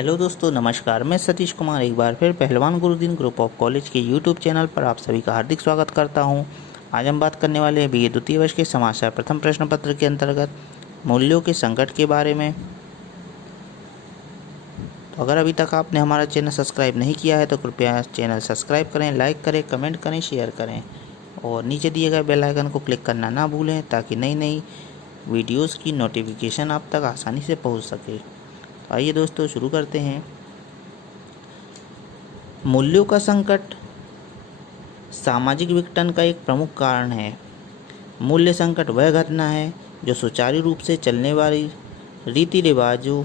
Hello दोस्तों, नमस्कार। मैं सतीश कुमार एक बार फिर पहलवान गुरुदीन ग्रुप ऑफ कॉलेज के यूट्यूब चैनल पर आप सभी का हार्दिक स्वागत करता हूं। आज हम बात करने वाले हैं बीए द्वितीय वर्ष के समाचार प्रथम प्रश्न पत्र के अंतर्गत मूल्यों के संकट के बारे में। तो अगर अभी तक आपने हमारा चैनल सब्सक्राइब नहीं किया है तो कृपया चैनल सब्सक्राइब करें, लाइक करें, कमेंट करें, शेयर करें और नीचे दिए गए बेल आइकन को क्लिक करना ना भूलें ताकि नई नई वीडियोज़ की नोटिफिकेशन आप तक आसानी से पहुँच सके। आइए दोस्तों शुरू करते हैं। मूल्यों का संकट सामाजिक विघटन का एक प्रमुख कारण है। मूल्य संकट वह घटना है जो सुचारू रूप से चलने वाली रीति रिवाजों,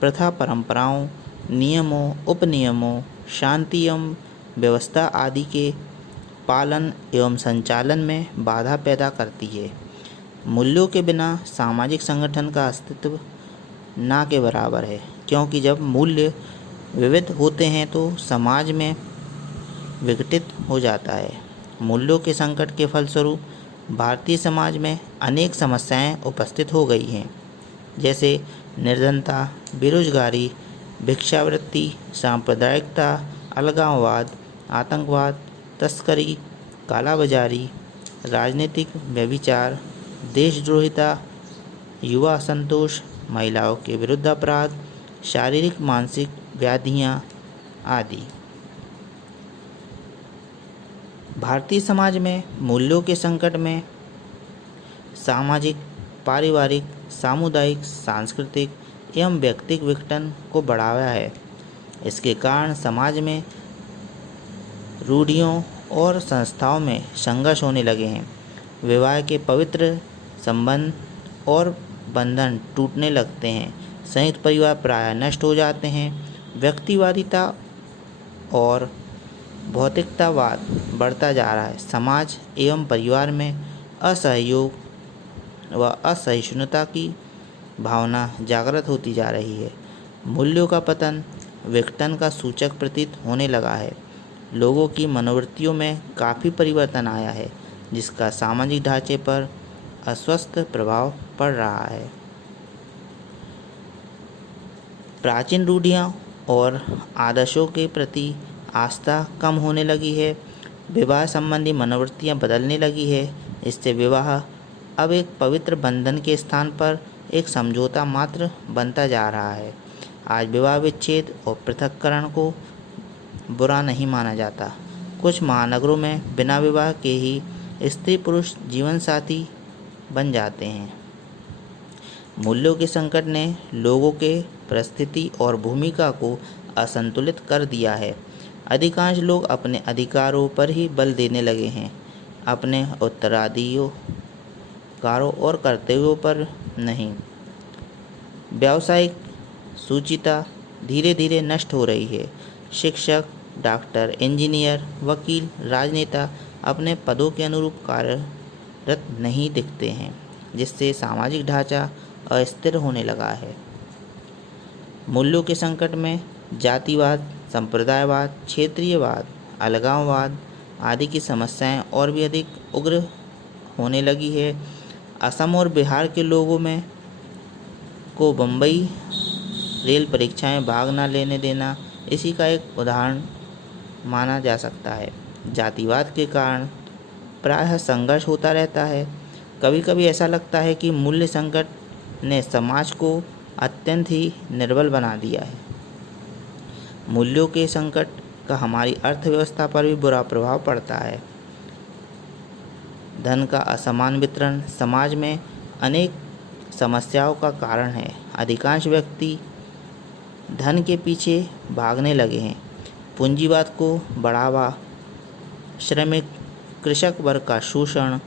प्रथा परंपराओं, नियमों, उपनियमों, शांति एवं व्यवस्था आदि के पालन एवं संचालन में बाधा पैदा करती है। मूल्यों के बिना सामाजिक संगठन का अस्तित्व ना के बराबर है, क्योंकि जब मूल्य विविध होते हैं तो समाज में विघटित हो जाता है। मूल्यों के संकट के फलस्वरूप भारतीय समाज में अनेक समस्याएं उपस्थित हो गई हैं, जैसे निर्धनता, बेरोजगारी, भिक्षावृत्ति, सांप्रदायिकता, अलगाववाद, आतंकवाद, तस्करी, कालाबाजारी, राजनीतिक व्यभिचार, देशद्रोहिता, युवा असंतोष, महिलाओं के विरुद्ध अपराध, शारीरिक मानसिक व्याधियाँ आदि। भारतीय समाज में मूल्यों के संकट में सामाजिक, पारिवारिक, सामुदायिक, सांस्कृतिक एवं व्यक्तिगत विघटन को बढ़ावा है। इसके कारण समाज में रूढ़ियों और संस्थाओं में संघर्ष होने लगे हैं। विवाह के पवित्र संबंध और बंधन टूटने लगते हैं। संयुक्त परिवार प्रायः नष्ट हो जाते हैं। व्यक्तिवादिता और भौतिकतावाद बढ़ता जा रहा है। समाज एवं परिवार में असहयोग व असहिष्णुता की भावना जागृत होती जा रही है। मूल्यों का पतन विघटन का सूचक प्रतीत होने लगा है। लोगों की मनोवृत्तियों में काफ़ी परिवर्तन आया है, जिसका सामाजिक ढांचे पर अस्वस्थ प्रभाव पड़ रहा है। प्राचीन रूढ़ियाँ और आदर्शों के प्रति आस्था कम होने लगी है। विवाह संबंधी मनोवृत्तियाँ बदलने लगी है। इससे विवाह अब एक पवित्र बंधन के स्थान पर एक समझौता मात्र बनता जा रहा है। आज विवाह विच्छेद और पृथक्करण को बुरा नहीं माना जाता। कुछ महानगरों में बिना विवाह के ही स्त्री पुरुष जीवन साथी बन जाते हैं। मूल्यों के संकट ने लोगों के परिस्थिति और भूमिका को असंतुलित कर दिया है। अधिकांश लोग अपने अधिकारों पर ही बल देने लगे हैं, अपने उत्तराधिकारों और कर्तव्यों पर नहीं। व्यावसायिक शुचिता धीरे धीरे नष्ट हो रही है। शिक्षक, डॉक्टर, इंजीनियर, वकील, राजनेता अपने पदों के अनुरूप कार्यरत नहीं दिखते हैं, जिससे सामाजिक ढांचा अस्थिर होने लगा है। मूल्यों के संकट में जातिवाद, संप्रदायवाद, क्षेत्रीयवाद, अलगाववाद आदि की समस्याएं और भी अधिक उग्र होने लगी है। असम और बिहार के लोगों में को बम्बई रेल परीक्षाएं भाग न लेने देना इसी का एक उदाहरण माना जा सकता है। जातिवाद के कारण प्रायः संघर्ष होता रहता है। कभी कभी ऐसा लगता है कि मूल्य संकट ने समाज को अत्यंत ही निर्बल बना दिया है। मूल्यों के संकट का हमारी अर्थव्यवस्था पर भी बुरा प्रभाव पड़ता है। धन का असमान वितरण समाज में अनेक समस्याओं का कारण है। अधिकांश व्यक्ति धन के पीछे भागने लगे हैं। पूंजीवाद को बढ़ावा, श्रमिक कृषक वर्ग का शोषण,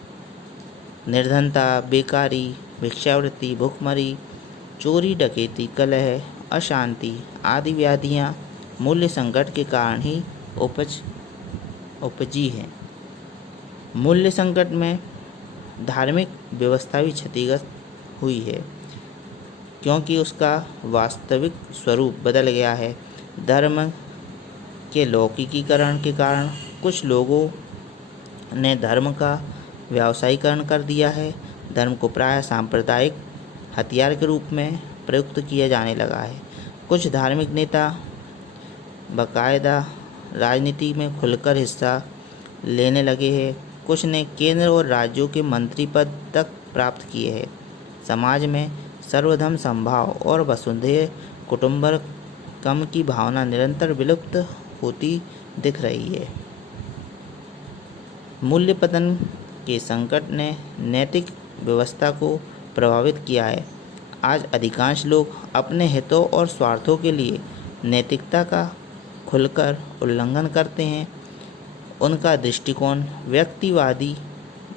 निर्धनता, बेकारी, भिक्षावृत्ति, भुखमरी, चोरी डकैती, कलह, अशांति आदि व्याधियाँ मूल्य संकट के कारण ही उपजी हैं। मूल्य संकट में धार्मिक व्यवस्था भी क्षतिग्रस्त हुई है, क्योंकि उसका वास्तविक स्वरूप बदल गया है। धर्म के लौकिकीकरण के कारण कुछ लोगों ने धर्म का व्यावसायीकरण कर दिया है। धर्म को प्रायः सांप्रदायिक हथियार के रूप में प्रयुक्त किया जाने लगा है। कुछ धार्मिक नेता बाकायदा राजनीति में खुलकर हिस्सा लेने लगे हैं। कुछ ने केंद्र और राज्यों के मंत्री पद तक प्राप्त किए हैं। समाज में सर्वधर्म समभाव और वसुधैव कुटुंबकम की भावना निरंतर विलुप्त होती दिख रही है। मूल्य पतन के संकट ने नैतिक व्यवस्था को प्रभावित किया है। आज अधिकांश लोग अपने हितों और स्वार्थों के लिए नैतिकता का खुलकर उल्लंघन करते हैं। उनका दृष्टिकोण व्यक्तिवादी,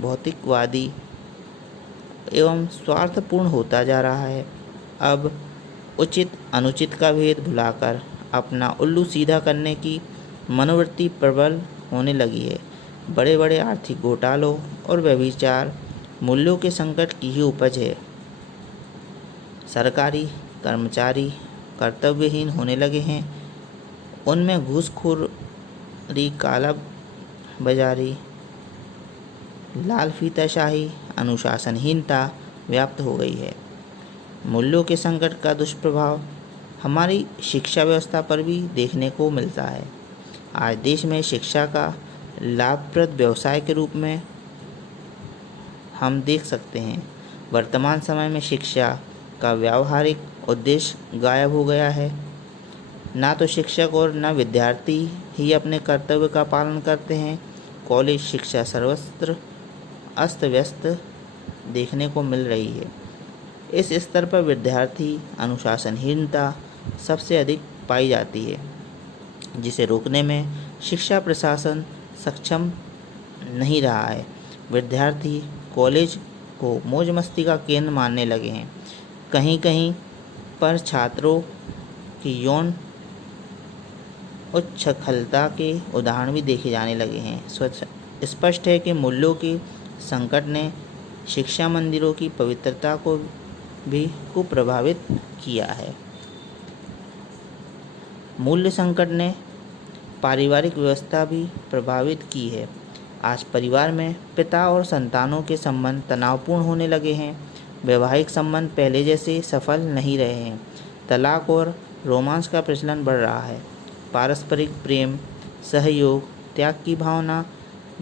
भौतिकवादी एवं स्वार्थपूर्ण होता जा रहा है। अब उचित अनुचित का भेद भुलाकर अपना उल्लू सीधा करने की मनोवृत्ति प्रबल होने लगी है। बड़े बड़े आर्थिक घोटालों और व्यभिचार मूल्यों के संकट की ही उपज है। सरकारी कर्मचारी कर्तव्यहीन होने लगे हैं। उनमें घूसखोरी, काला बाजारी, लाल फीताशाही, अनुशासनहीनता व्याप्त हो गई है। मूल्यों के संकट का दुष्प्रभाव हमारी शिक्षा व्यवस्था पर भी देखने को मिलता है। आज देश में शिक्षा का लाभप्रद व्यवसाय के रूप में हम देख सकते हैं। वर्तमान समय में शिक्षा का व्यावहारिक उद्देश्य गायब हो गया है। ना तो शिक्षक और न विद्यार्थी ही अपने कर्तव्य का पालन करते हैं। कॉलेज शिक्षा सर्वत्र अस्त व्यस्त देखने को मिल रही है। इस स्तर पर विद्यार्थी अनुशासनहीनता सबसे अधिक पाई जाती है, जिसे रोकने में शिक्षा प्रशासन सक्षम नहीं रहा है। विद्यार्थी कॉलेज को मौज मस्ती का केंद्र मानने लगे हैं। कहीं कहीं पर छात्रों की यौन उच्छृंखलता के उदाहरण भी देखे जाने लगे हैं। स्पष्ट है कि मूल्यों के संकट ने शिक्षा मंदिरों की पवित्रता को भी प्रभावित किया है। मूल्य संकट ने पारिवारिक व्यवस्था भी प्रभावित की है। आज परिवार में पिता और संतानों के संबंध तनावपूर्ण होने लगे हैं। वैवाहिक संबंध पहले जैसे सफल नहीं रहे हैं। तलाक और रोमांस का प्रचलन बढ़ रहा है। पारस्परिक प्रेम, सहयोग, त्याग की भावना,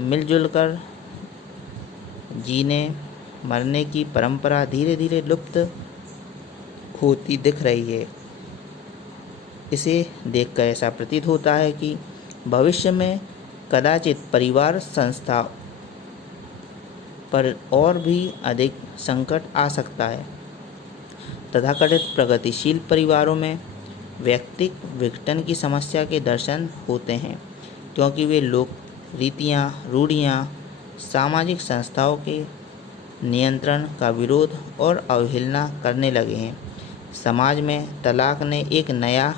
मिलजुल कर जीने मरने की परंपरा धीरे धीरे लुप्त होती दिख रही है। इसे देखकर ऐसा प्रतीत होता है कि भविष्य में कदाचित परिवार संस्था पर और भी अधिक संकट आ सकता है। तथाकथित प्रगतिशील परिवारों में व्यक्तिक विघटन की समस्या के दर्शन होते हैं, क्योंकि वे लोग रीतियाँ, रूढ़ियाँ, सामाजिक संस्थाओं के नियंत्रण का विरोध और अवहेलना करने लगे हैं। समाज में तलाक ने एक नया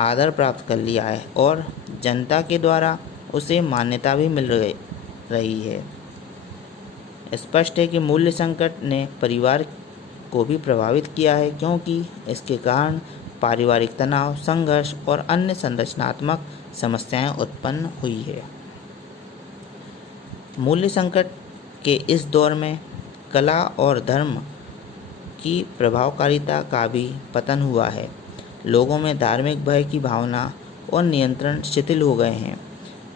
आदर प्राप्त कर लिया है और जनता के द्वारा उसे मान्यता भी मिल रही है। स्पष्ट है कि मूल्य संकट ने परिवार को भी प्रभावित किया है, क्योंकि इसके कारण पारिवारिक तनाव, संघर्ष और अन्य संरचनात्मक समस्याएं उत्पन्न हुई है। मूल्य संकट के इस दौर में कला और धर्म की प्रभावकारिता का भी पतन हुआ है। लोगों में धार्मिक भय की भावना और नियंत्रण शिथिल हो गए हैं।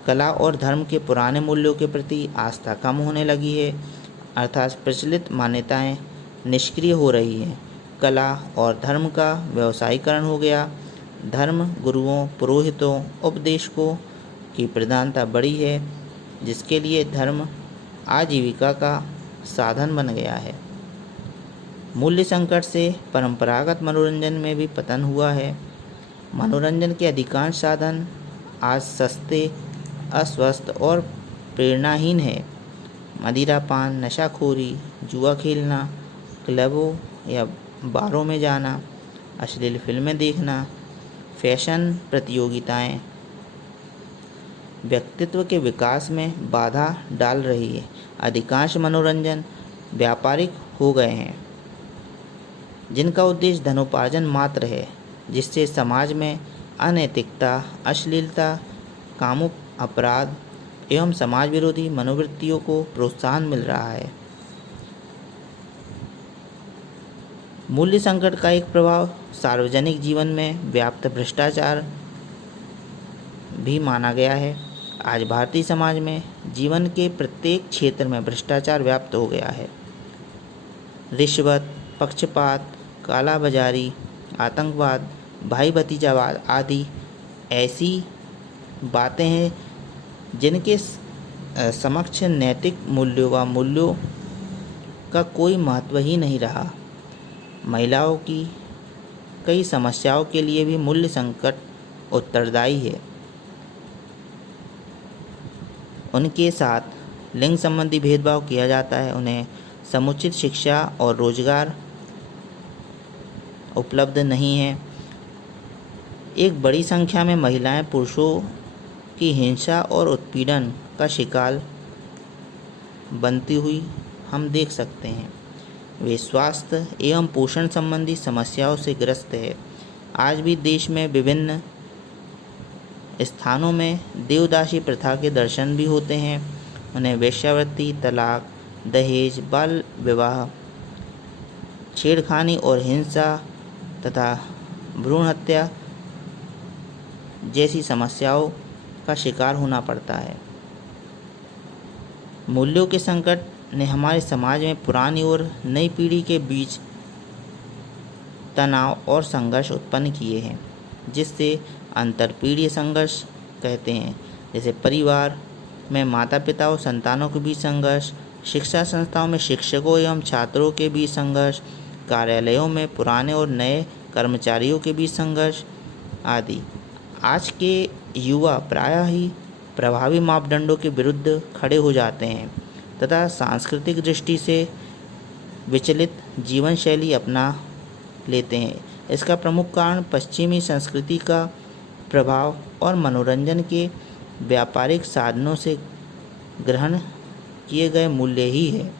कला और धर्म के पुराने मूल्यों के प्रति आस्था कम होने लगी है, अर्थात प्रचलित मान्यताएं निष्क्रिय हो रही हैं। कला और धर्म का व्यवसायीकरण हो गया। धर्म गुरुओं, पुरोहितों, उपदेशकों की प्रधानता बढ़ी है, जिसके लिए धर्म आजीविका का साधन बन गया है। मूल्य संकट से परंपरागत मनोरंजन में भी पतन हुआ है। मनोरंजन के अधिकांश साधन आज सस्ते, अस्वस्थ और प्रेरणाहीन है। मदिरापान, नशाखोरी, जुआ खेलना, क्लबों या बारों में जाना, अश्लील फिल्में देखना, फैशन प्रतियोगिताएं व्यक्तित्व के विकास में बाधा डाल रही है। अधिकांश मनोरंजन व्यापारिक हो गए हैं, जिनका उद्देश्य धनोपार्जन मात्र है, जिससे समाज में अनैतिकता, अश्लीलता, कामुक अपराध एवं समाज विरोधी मनोवृत्तियों को प्रोत्साहन मिल रहा है। मूल्य संकट का एक प्रभाव सार्वजनिक जीवन में व्याप्त भ्रष्टाचार भी माना गया है। आज भारतीय समाज में जीवन के प्रत्येक क्षेत्र में भ्रष्टाचार व्याप्त हो गया है। रिश्वत, पक्षपात, कालाबाजारी, आतंकवाद, भाई भतीजावाद आदि ऐसी बातें हैं जिनके समक्ष नैतिक मूल्यों व मूल्यों का कोई महत्व ही नहीं रहा। महिलाओं की कई समस्याओं के लिए भी मूल्य संकट उत्तरदायी है। उनके साथ लिंग संबंधी भेदभाव किया जाता है, उन्हें समुचित शिक्षा और रोजगार उपलब्ध नहीं है। एक बड़ी संख्या में महिलाएं पुरुषों की हिंसा और उत्पीड़न का शिकार बनती हुई हम देख सकते हैं। वे स्वास्थ्य एवं पोषण संबंधी समस्याओं से ग्रस्त है। आज भी देश में विभिन्न स्थानों में देवदासी प्रथा के दर्शन भी होते हैं। उन्हें वेश्यावृत्ति, तलाक, दहेज, बाल विवाह, छेड़खानी और हिंसा तथा भ्रूण हत्या जैसी समस्याओं का शिकार होना पड़ता है। मूल्यों के संकट ने हमारे समाज में पुरानी और नई पीढ़ी के बीच तनाव और संघर्ष उत्पन्न किए हैं, जिससे अंतरपीढ़ीय संघर्ष कहते हैं। जैसे परिवार में माता पिता और संतानों के बीच संघर्ष, शिक्षा संस्थाओं में शिक्षकों एवं छात्रों के बीच संघर्ष, कार्यालयों में पुराने और नए कर्मचारियों के बीच संघर्ष आदि। आज के युवा प्रायः ही प्रभावी मापदंडों के विरुद्ध खड़े हो जाते हैं तथा सांस्कृतिक दृष्टि से विचलित जीवन शैली अपना लेते हैं। इसका प्रमुख कारण पश्चिमी संस्कृति का प्रभाव और मनोरंजन के व्यापारिक साधनों से ग्रहण किए गए मूल्य ही है।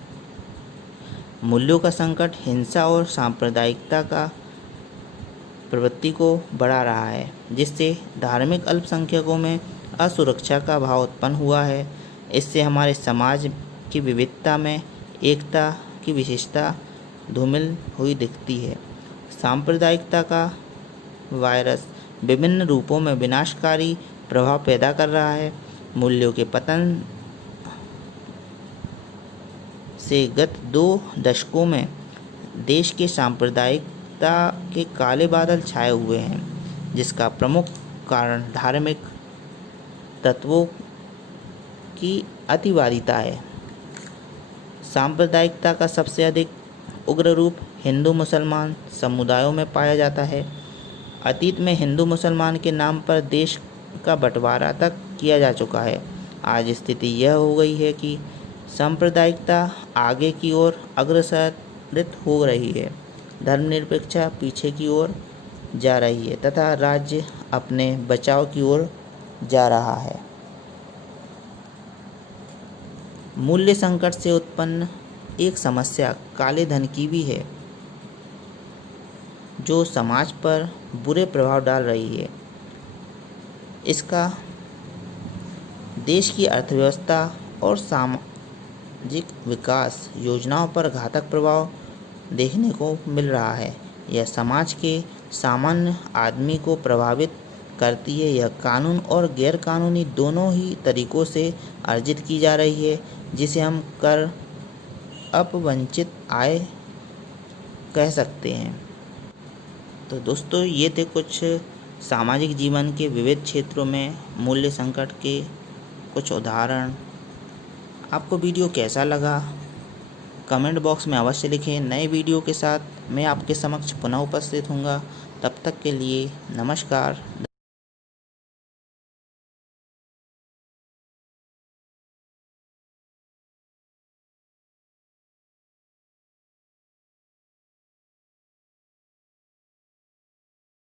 मूल्यों का संकट हिंसा और सांप्रदायिकता का प्रवृत्ति को बढ़ा रहा है, जिससे धार्मिक अल्पसंख्यकों में असुरक्षा का भाव उत्पन्न हुआ है। इससे हमारे समाज की विविधता में एकता की विशेषता धूमिल हुई दिखती है। सांप्रदायिकता का वायरस विभिन्न रूपों में विनाशकारी प्रभाव पैदा कर रहा है। मूल्यों के पतन से गत 2 दशकों में देश के सांप्रदायिकता के काले बादल छाए हुए हैं, जिसका प्रमुख कारण धार्मिक तत्वों की अतिवादिता है। सांप्रदायिकता का सबसे अधिक उग्र रूप हिंदू मुसलमान समुदायों में पाया जाता है। अतीत में हिंदू मुसलमान के नाम पर देश का बंटवारा तक किया जा चुका है। आज स्थिति यह हो गई है कि सांप्रदायिकता आगे की ओर अग्रसरित हो रही है, धर्मनिरपेक्षता पीछे की ओर जा रही है तथा राज्य अपने बचाव की ओर जा रहा है। मूल्य संकट से उत्पन्न एक समस्या काले धन की भी है, जो समाज पर बुरे प्रभाव डाल रही है। इसका देश की अर्थव्यवस्था और सामाजिक विकास योजनाओं पर घातक प्रभाव देखने को मिल रहा है। यह समाज के सामान्य आदमी को प्रभावित करती है। यह कानून और गैर कानूनी दोनों ही तरीकों से अर्जित की जा रही है, जिसे हम कर अपवंचित आय कह सकते हैं। तो दोस्तों, ये थे कुछ सामाजिक जीवन के विविध क्षेत्रों में मूल्य संकट के कुछ उदाहरण। आपको वीडियो कैसा लगा कमेंट बॉक्स में अवश्य लिखें। नए वीडियो के साथ मैं आपके समक्ष पुनः उपस्थित होऊंगा। तब तक के लिए नमस्कार।